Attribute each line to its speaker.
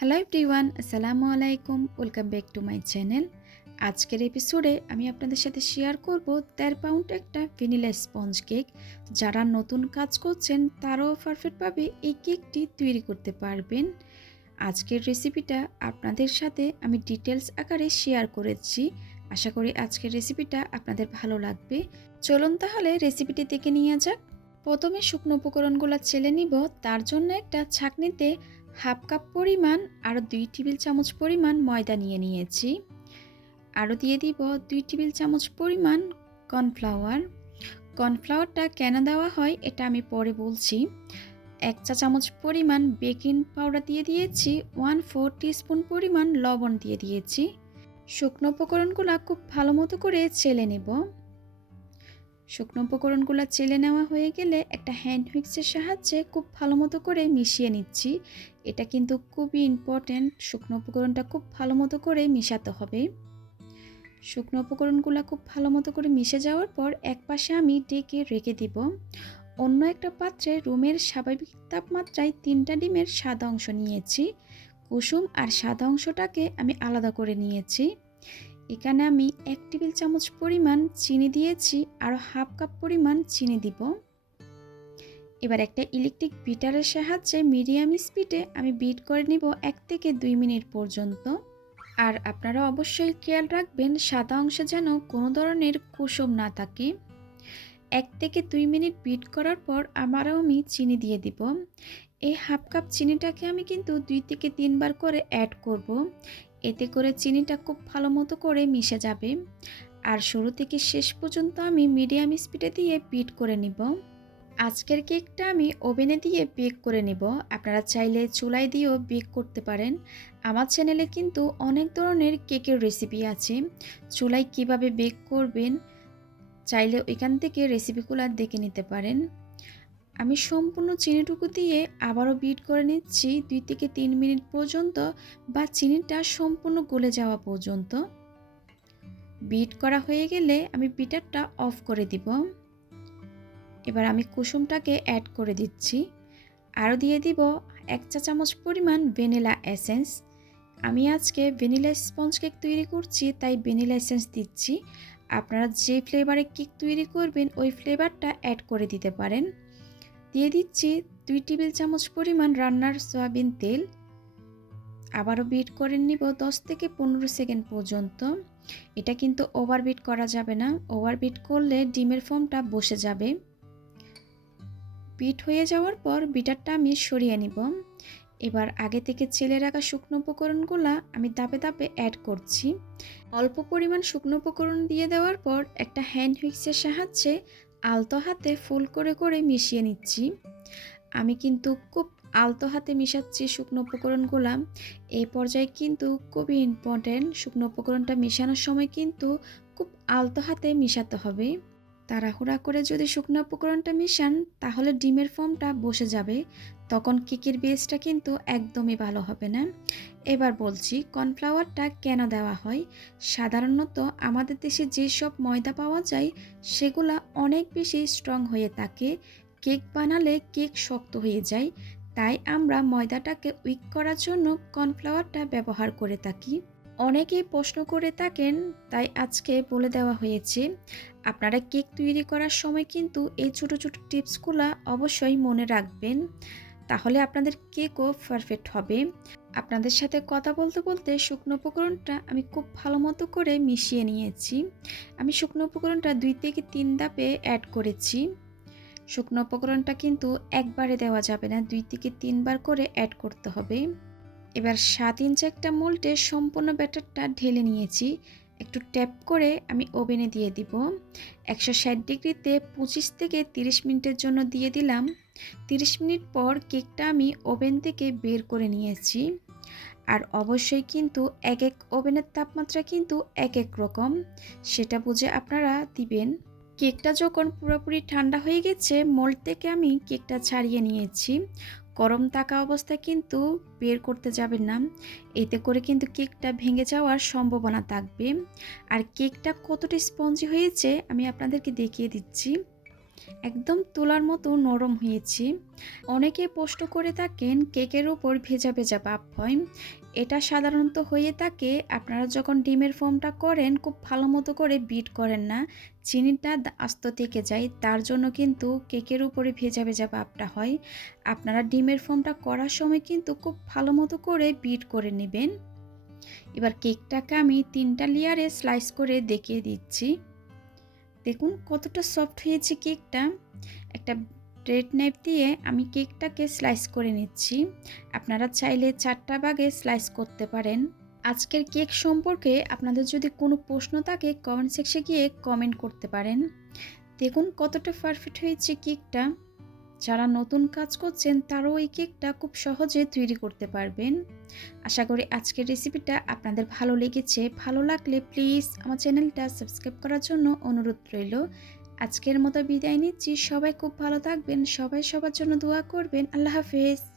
Speaker 1: Hello everyone আসসালামু আলাইকুম welcome back to my channel আজকের এপিসোডে আমি আপনাদের সাথে শেয়ার করব দেড় পাউন্ড একটা ভ্যানিলা স্পঞ্জ কেক যারা নতুন কাজ করছেন, তারাও পারফেক্টভাবে এই কেকটি তৈরি করতে পারবেন। আজকের রেসিপিটা আপনাদের সাথে আমি ডিটেলস আকারে শেয়ার করেছি। আশা করি আজকের রেসিপিটা আপনাদের ভালো লাগবে। চলুন তাহলে রেসিপিটি দেখে নিয়ে যাক। প্রথমে শুকনো উপকরণগুলো ছেলে নিব। তার জন্য একটা ছাঁকনিতে হাফ কাপ পরিমাণ আরও দুই টেবিল চামচ পরিমাণ ময়দা নিয়ে নিয়েছি। আরও দিয়ে দিব দুই টেবিল চামচ পরিমাণ কর্নফ্লাওয়ার। কর্নফ্লাওয়ারটা কেন দেওয়া হয় এটা আমি পরে বলছি। এক চা চামচ পরিমাণ বেকিং পাউডার দিয়ে দিয়েছি, ওয়ান ফোর টিস্পুন পরিমাণ লবণ দিয়ে দিয়েছি। শুকনো উপকরণগুলো খুব ভালো মতো করে চেলে নেব। শুকনো উপকরণগুলো চেলে নেওয়া হয়ে গেলে একটা হ্যান্ড হুইক্সের সাহায্যে খুব ভালো মতো করে মিশিয়ে নিচ্ছি। এটা কিন্তু খুবই ইম্পর্ট্যান্ট শুকনো উপকরণটা খুব ভালো মতো করে মিশাতে হবে। শুকনো উপকরণগুলো খুব ভালো মতো করে মিশে যাওয়ার পর এক পাশে আমি ডেকে রেখে দিব। অন্য একটা পাত্রে রুমের স্বাভাবিক তাপমাত্রায় তিনটা ডিমের সাদা অংশ নিয়েছি। কুসুম আর সাদা অংশটাকে আমি আলাদা করে নিয়েছি। এখানে আমি এক টেবিল চামচ পরিমাণ চিনি দিয়েছি আর হাফ কাপ পরিমাণ চিনি দিব। এবার একটা ইলেকট্রিক বিটারের সাহায্যে মিডিয়াম স্পিডে আমি বিট করে নিব এক থেকে দুই মিনিট পর্যন্ত। আর আপনারা অবশ্যই খেয়াল রাখবেন সাদা অংশে যেন কোনো ধরনের কুসুম না থাকে। এক থেকে দুই মিনিট বিট করার পর আমারও আমি চিনি দিয়ে দিব। এই হাফ কাপ চিনিটাকে আমি কিন্তু দুই থেকে তিনবার করে অ্যাড করব। এতে করে চিনিটা খুব ভালো মতো করে মিশে যাবে। আর শুরু থেকে শেষ পর্যন্ত আমি মিডিয়াম স্পিডে দিয়ে বিট করে নিব। আজকের কেকটা আমি ওভেনে দিয়ে বেক করে নিব। আপনারা চাইলে চুলায় দিয়েও বেক করতে পারেন। আমার চ্যানেলে কিন্তু অনেক ধরনের কেকের রেসিপি আছে। চুলায় কীভাবে বেক করবেন, চাইলে ওইখান থেকে রেসিপিগুলো দেখে নিতে পারেন। আমি সম্পূর্ণ চিনিটুকু দিয়ে আবারও বিট করে নিচ্ছি দুই থেকে তিন মিনিট পর্যন্ত বা চিনিটা সম্পূর্ণ গলে যাওয়া পর্যন্ত। বিট করা হয়ে গেলে আমি বিটারটা অফ করে দিব। এবার আমি কুসুমটাকে অ্যাড করে দিচ্ছি। আরও দিয়ে দিব এক চা চামচ পরিমাণ ভ্যানিলা এসেন্স। আমি আজকে ভ্যানিলা স্পঞ্জ কেক তৈরি করছি, তাই ভ্যানিলা এসেন্স দিচ্ছি। আপনারা যে ফ্লেভারে কেক তৈরি করবেন, ওই ফ্লেভারটা অ্যাড করে দিতে পারেন। দিয়ে দিচ্ছি দুই টেবিল চামচ পরিমাণ রান্নার সয়াবিন তেল। আবারও বিট করে নিব দশ থেকে পনেরো সেকেন্ড পর্যন্ত। এটা কিন্তু ওভারবিট করা যাবে না। ওভারবিট করলে ডিমের ফোমটা বসে যাবে। বিট হয়ে যাওয়ার পর বিটারটা আমি সরিয়ে নিব। এবার আগে থেকে চেলে রাখা শুকনো উপকরণগুলো আমি দাপে দাপে অ্যাড করছি। অল্প পরিমাণ শুকনো উপকরণ দিয়ে দেওয়ার পর একটা হ্যান্ড হুইক্সের সাহায্যে আলতো হাতে ফুল করে করে মিশিয়ে নিচ্ছি। আমি কিন্তু খুব আলতো হাতে মিশাচ্ছি শুকনো উপকরণগুলো। এই পর্যায়ে কিন্তু খুবই ইম্পর্ট্যান্ট শুকনো উপকরণটা মেশানোর সময় কিন্তু খুব আলতো হাতে মিশাতে হবে। তাড়াহুড়া করে যদি শুকনো উপকরণটা মিশান, তাহলে ডিমের ফর্মটা বসে যাবে। তখন কেকের বেসটা কিন্তু একদমই ভালো হবে না। এবার বলছি, কর্নফ্লাওয়ারটা কেন দেওয়া হয়? সাধারণত আমাদের দেশে যেসব ময়দা পাওয়া যায়, সেগুলা অনেক বেশি স্ট্রং হয়ে থাকে। কেক বানালে কেক শক্ত হয়ে যায়। তাই আমরা ময়দাটাকে উইক করার জন্য কর্নফ্লাওয়ারটা ব্যবহার করে থাকি। অনেকেই প্রশ্ন করে থাকেন, তাই আজকে বলে দেওয়া হয়েছে, আপনারা কেক তৈরি করার সময় কিন্তু এই ছোটো ছোটো টিপসগুলো অবশ্যই মনে রাখবেন। তাহলে আপনাদের কেকও পারফেক্ট হবে। আপনাদের সাথে কথা বলতে বলতে শুকনো উপকরণটা আমি খুব ভালো মতো করে মিশিয়ে নিয়েছি। আমি শুকনো উপকরণটা দুই থেকে তিন ধাপে অ্যাড করেছি। শুকনো উপকরণটা কিন্তু একবারে দেওয়া যাবে না, দুই থেকে তিনবার করে অ্যাড করতে হবে। এবার সাত ইঞ্চি একটা মোল্টে সম্পূর্ণ ব্যাটারটা ঢেলে নিয়েছি। একটু ট্যাপ করে আমি ওভেনে দিয়ে দিব। একশো ষাট ডিগ্রিতে পঁচিশ থেকে তিরিশ মিনিটের জন্য দিয়ে দিলাম। তিরিশ মিনিট পর কেকটা আমি ওভেন থেকে বের করে নিয়েছি। আর অবশ্যই কিন্তু এক এক ওভেনের তাপমাত্রা কিন্তু এক এক রকম। সেটা বুঝে আপনারা দিবেন। কেকটা যখন পুরোপুরি ঠান্ডা হয়ে গেছে মোল্ড থেকে আমি কেকটা ছাড়িয়ে নিয়েছি। গরম থাকা অবস্থায় কিন্তু বের করতে যাবেন না। এতে করে কিন্তু কেকটা ভেঙে যাওয়ার সম্ভাবনা থাকবে। আর কেকটা কতটা স্পঞ্জি হয়েছে, আমি আপনাদেরকে দেখিয়ে দিচ্ছি। একদম তুলার মতো নরম হয়েছি। অনেকে পোস্ট করে থাকেন, কেকের উপর ভেজা ভেজা ভাব হয়। এটা সাধারণত হয়ে থাকে, আপনারা যখন ডিমের ফোমটা করেন, খুব ভালো মতো করে বিট করেন না। চিনিটা আস্ত থেকে যায়, তার জন্য কিন্তু কেকের উপরে ভেজা ভেজা ভাবটা হয়। আপনারা ডিমের ফোমটা করার সময় কিন্তু খুব ভালো মতো করে বিট করে নেবেন। এবার কেকটাকে আমি তিনটা লেয়ারে স্লাইস করে দেখিয়ে দিচ্ছি। দেখুন কতটা সফট হয়েছে কেকটা। একটা ব্রেড নাইফ দিয়ে আমি কেকটাকে স্লাইস করে নিচ্ছি। আপনারা চাইলে চারটা ভাগে স্লাইস করতে পারেন। আজকের কেক সম্পর্কে আপনাদের যদি কোনো প্রশ্ন থাকে কমেন্ট সেকশে গিয়ে কমেন্ট করতে পারেন। দেখুন কতটা পারফেক্ট হয়েছে কেকটা। যারা নতুন কাজ করছেন, তারাও এই কেকটা খুব সহজে তৈরি করতে পারবেন। আশা করি আজকের রেসিপিটা আপনাদের ভালো লেগেছে। ভালো লাগলে প্লিজ আমার চ্যানেলটা সাবস্ক্রাইব করার জন্য অনুরোধ রইল। আজকের মতো বিদায় নিচ্ছি। সবাই খুব ভালো থাকবেন, সবাই সবার জন্য দোয়া করবেন। আল্লাহ হাফেজ।